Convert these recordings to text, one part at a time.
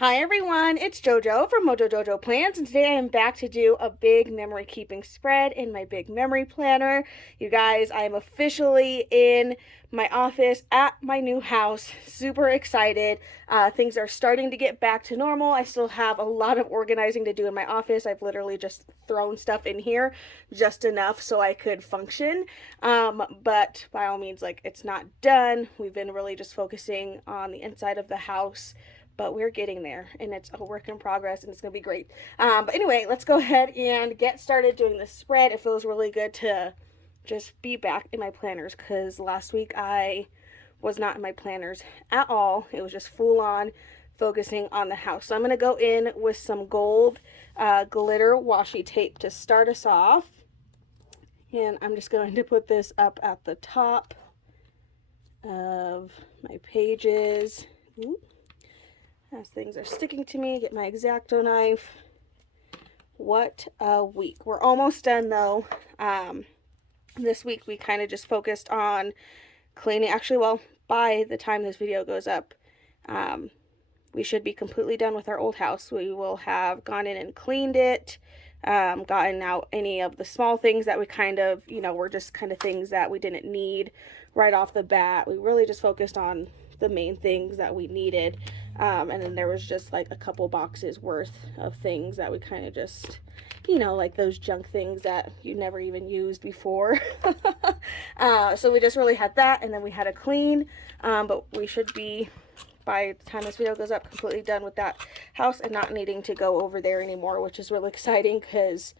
Hi everyone, it's JoJo from Mojo Jojo Plans, and today I am back to do a big memory keeping spread in my big memory planner. You guys, I am officially in my office at my new house. Super excited. Things are starting to get back to normal. I still have a lot of organizing to do in my office. I've literally just thrown stuff in here just enough so I could function. But by all means, like, it's not done. We've been really just focusing on the inside of the house, but we're getting there, and it's a work in progress, and it's gonna be great. But anyway, let's go ahead and get started doing this spread. It feels really good to just be back in my planners, because last week I was not in my planners at all. It was just full on focusing on the house. So I'm gonna go in with some gold glitter washi tape to start us off, and I'm just going to put this up at the top of my pages. Ooh. As things are sticking to me, get my X-Acto knife. What a week. We're almost done though. This week we kind of just focused on cleaning. Actually, well, by the time this video goes up, we should be completely done with our old house. We will have gone in and cleaned it, gotten out any of the small things that we kind of, were just kind of things that we didn't need right off the bat. We really just focused on the main things that we needed. And then there was just like a couple boxes worth of things that we kind of just, like those junk things that you never even used before. So we just really had that, and then we had a clean, but we should be, by the time this video goes up, completely done with that house and not needing to go over there anymore, which is really exciting because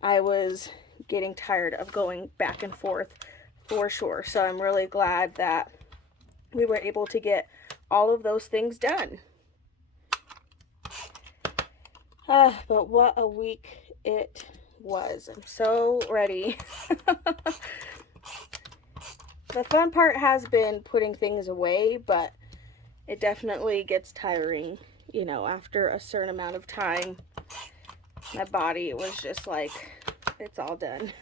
I was getting tired of going back and forth for sure. So I'm really glad that we were able to get all of those things done. But what a week it was. I'm so ready. The fun part has been putting things away, but it definitely gets tiring, after a certain amount of time. My body was just like, it's all done.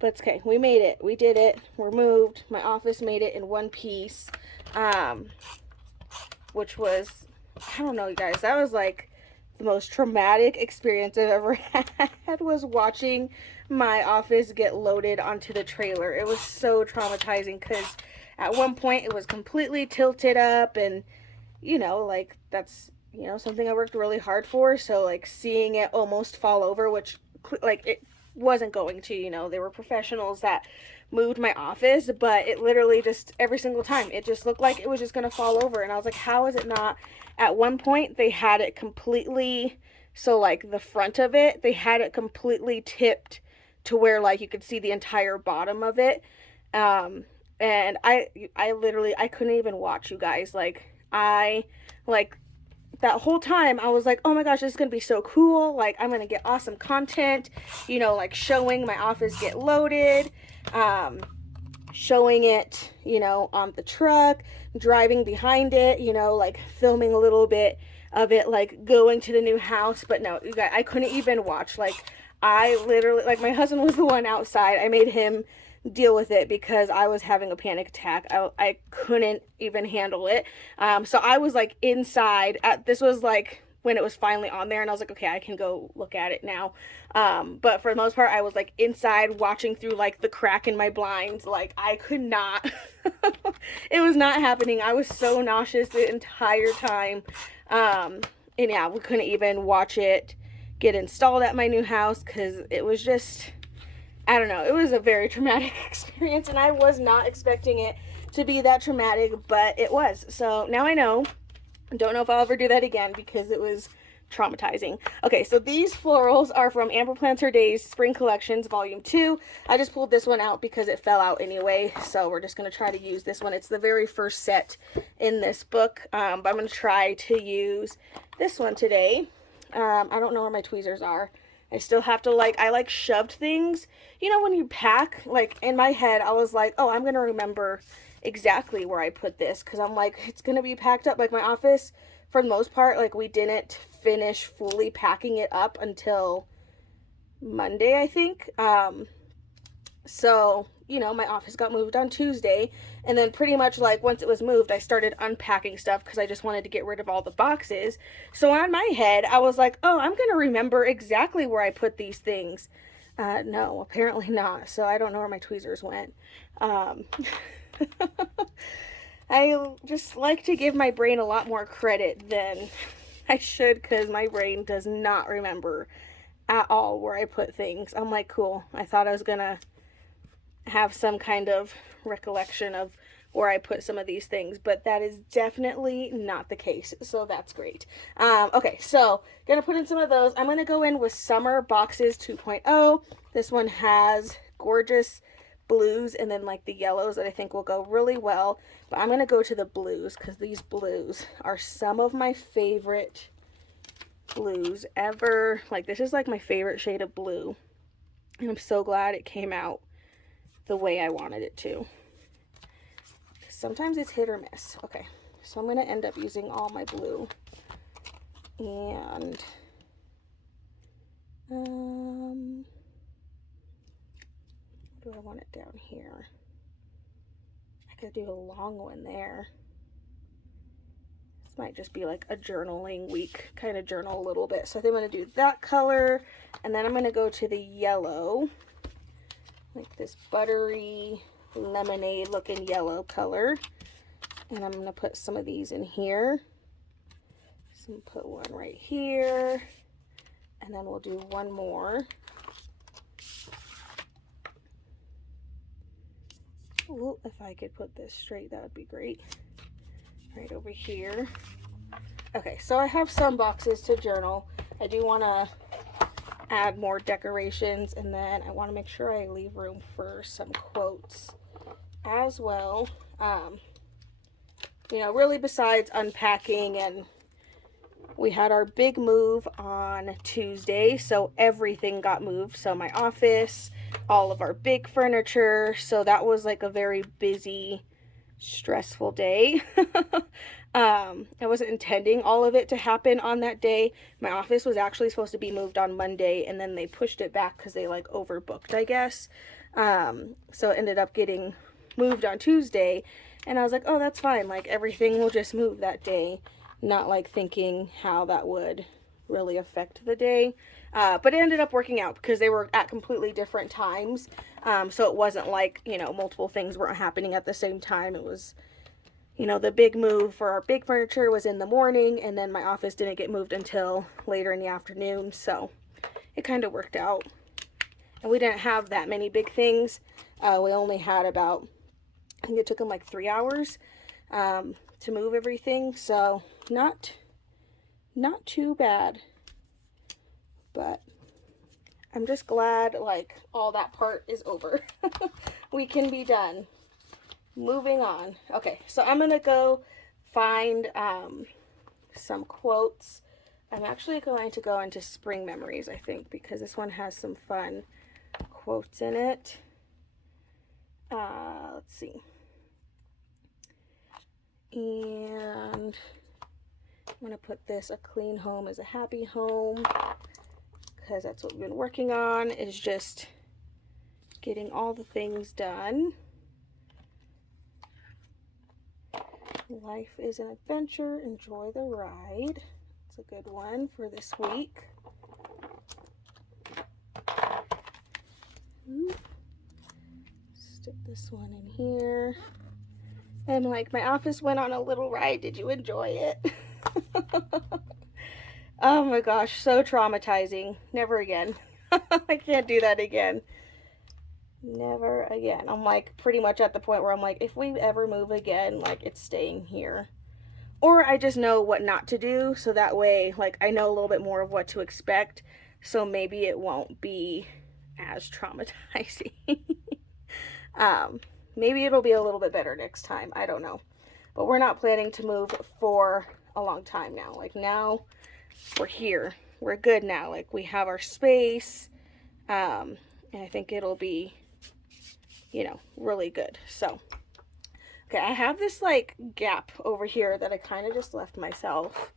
But it's okay. We made it. We did it. We're moved. My office made it in one piece, which was, I don't know, you guys, that was like the most traumatic experience I've ever had, was watching my office get loaded onto the trailer. It was so traumatizing because at one point it was completely tilted up, and, like, that's, something I worked really hard for. So, like, seeing it almost fall over, which, like, it wasn't going to, they were professionals that moved my office, but it literally just, every single time, it just looked like it was just going to fall over. And I was like, how is it not? At one point, they had it completely, so, like, the front of it, they had it completely tipped to where, like, you could see the entire bottom of it. And I literally, I couldn't even watch, you guys. That whole time I was like, oh my gosh, this is gonna be so cool, like, I'm gonna get awesome content, like showing my office get loaded, showing it, on the truck, driving behind it, like filming a little bit of it, like going to the new house. But no, you guys, I couldn't even watch. Like, I literally, like, my husband was the one outside. I made him deal with it because I was having a panic attack. I couldn't even handle it. So I was like inside this was like when it was finally on there, and I was like, okay, I can go look at it now. But for the most part, I was like inside watching through like the crack in my blinds. Like, I could not, it was not happening. I was so nauseous the entire time. And yeah, we couldn't even watch it get installed at my new house because it was just, I don't know, it was a very traumatic experience, and I was not expecting it to be that traumatic, but it was. So now I know. Don't know if I'll ever do that again because it was traumatizing. Okay, so these florals are from Amber Plants Her Days Spring Collections Volume 2. I just pulled this one out because it fell out anyway, so we're just going to try to use this one. It's the very first set in this book, but I'm going to try to use this one today. I don't know where my tweezers are. I still have to, like, I like shoved things. When you pack, like, in my head, I was like, oh, I'm going to remember exactly where I put this, because I'm like, it's going to be packed up. Like, my office, for the most part, like, we didn't finish fully packing it up until Monday, I think. So you know, my office got moved on Tuesday, and then pretty much like once it was moved, I started unpacking stuff because I just wanted to get rid of all the boxes. So on my head, I was like, oh, I'm gonna remember exactly where I put these things. No, apparently not. So I don't know where my tweezers went. Um, I just like to give my brain a lot more credit than I should, because my brain does not remember at all where I put things. I'm like, cool. I thought I was gonna have some kind of recollection of where I put some of these things, but that is definitely not the case. So that's great. Okay, so gonna put in some of those. I'm gonna go in with Summer Boxes 2.0. This one has gorgeous blues and then like the yellows that I think will go really well. But I'm gonna go to the blues because these blues are some of my favorite blues ever. Like, this is like my favorite shade of blue, and I'm so glad it came out the way I wanted it to. Sometimes it's hit or miss. Okay, so I'm gonna end up using all my blue, and do I want it down here? I could do a long one there. This might just be like a journaling week, kind of journal a little bit. So I think I'm going to do that color, and then I'm going to go to the yellow, like this buttery lemonade looking yellow color, and I'm going to put some of these in here. So put one right here, and then we'll do one more. Ooh, if I could put this straight, that would be great. Right over here. Okay, so I have some boxes to journal. I do want to add more decorations, and then I want to make sure I leave room for some quotes as well. You know, really besides unpacking, and we had our big move on Tuesday, so everything got moved. So my office, all of our big furniture, so that was like a very busy, stressful day. I wasn't intending all of it to happen on that day. My office was actually supposed to be moved on Monday, and then they pushed it back because they like overbooked, I guess. So it ended up getting moved on Tuesday, and I was like, oh, that's fine, like everything will just move that day, not like thinking how that would really affect the day. But it ended up working out because they were at completely different times. So it wasn't like, you know, multiple things weren't happening at the same time. It was, you know, the big move for our big furniture was in the morning, and then my office didn't get moved until later in the afternoon. So it kind of worked out. And we didn't have that many big things. We only had about, I think it took them like 3 hours to move everything. So not too bad. But I'm just glad like all that part is over. We can be done. Moving on. Okay, so I'm gonna go find some quotes. I'm actually going to go into spring memories, I think, because this one has some fun quotes in it. Let's see. And I'm gonna put this, a clean home is a happy home, because that's what we've been working on, is just getting all the things done. Life is an adventure, enjoy the ride. It's a good one for this week. Stick this one in here. And like, my office went on a little ride. Did you enjoy it? Oh my gosh, so traumatizing. Never again. I can't do that again. Never again. I'm like pretty much at the point where I'm like, if we ever move again, like it's staying here. Or I just know what not to do, so that way like I know a little bit more of what to expect, so maybe it won't be as traumatizing. Maybe it'll be a little bit better next time. I don't know. But we're not planning to move for a long time now. Like now we're here. We're good now. Like we have our space. And I think it'll be, you know, really good. So, okay, I have this like gap over here that I kind of just left myself.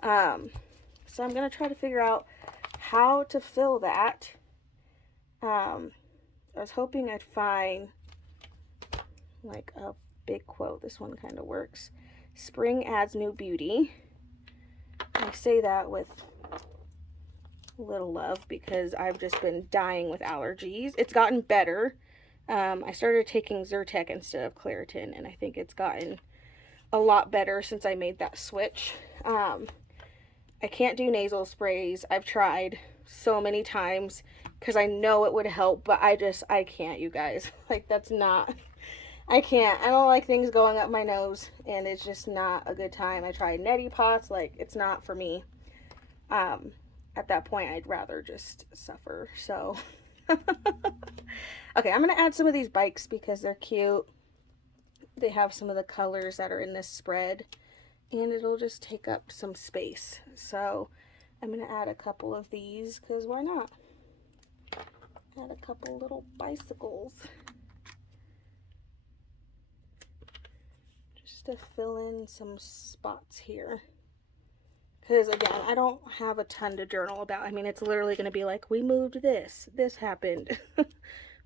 So I'm going to try to figure out how to fill that. I was hoping I'd find like a big quote. This one kind of works. Spring adds new beauty. I say that with a little love because I've just been dying with allergies. It's gotten better. I started taking Zyrtec instead of Claritin, and I think it's gotten a lot better since I made that switch. I can't do nasal sprays. I've tried so many times because I know it would help, but I can't, you guys. Like, that's not, I can't. I don't like things going up my nose, and it's just not a good time. I tried neti pots. Like, it's not for me. At that point, I'd rather just suffer. So, okay, I'm going to add some of these bikes because they're cute. They have some of the colors that are in this spread, and it'll just take up some space. So I'm going to add a couple of these because why not? Add a couple little bicycles just to fill in some spots here. Because again, I don't have a ton to journal about. I mean, it's literally going to be like, we moved this, this happened,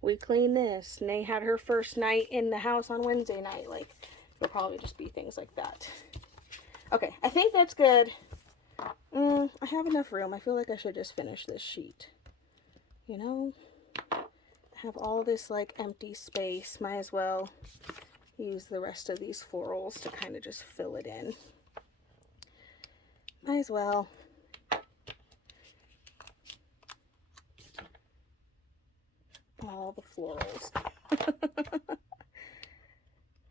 we cleaned this, Nay had her first night in the house on Wednesday night. Like, it'll probably just be things like that. Okay, I think that's good. I have enough room. I feel like I should just finish this sheet. You know, I have all this like empty space. Might as well use the rest of these florals to kind of just fill it in. Might as well. All the florals.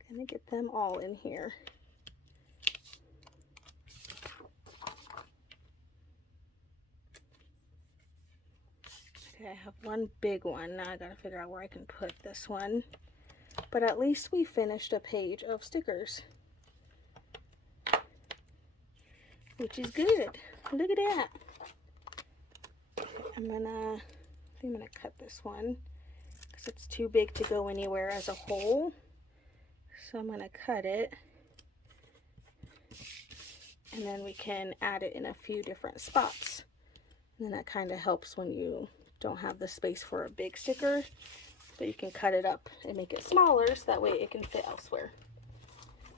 Gonna get them all in here. Okay, I have one big one. Now I gotta figure out where I can put this one. But at least we finished a page of stickers, which is good. Look at that. Okay, I think I'm gonna cut this one because it's too big to go anywhere as a whole. So I'm gonna cut it, and then we can add it in a few different spots. And then that kind of helps when you don't have the space for a big sticker, but you can cut it up and make it smaller so that way it can fit elsewhere.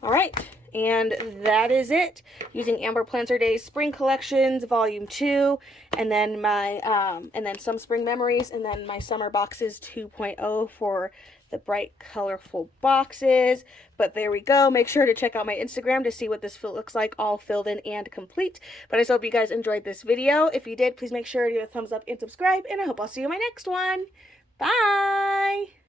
All right, and that is it. Using Amber Plans Her Days Spring Collections Volume 2, and then and then some Spring Memories, and then my Summer Boxes 2.0 for the bright, colorful boxes. But there we go. Make sure to check out my Instagram to see what this looks like, all filled in and complete. But I just hope you guys enjoyed this video. If you did, please make sure to give a thumbs up and subscribe, and I hope I'll see you in my next one. Bye!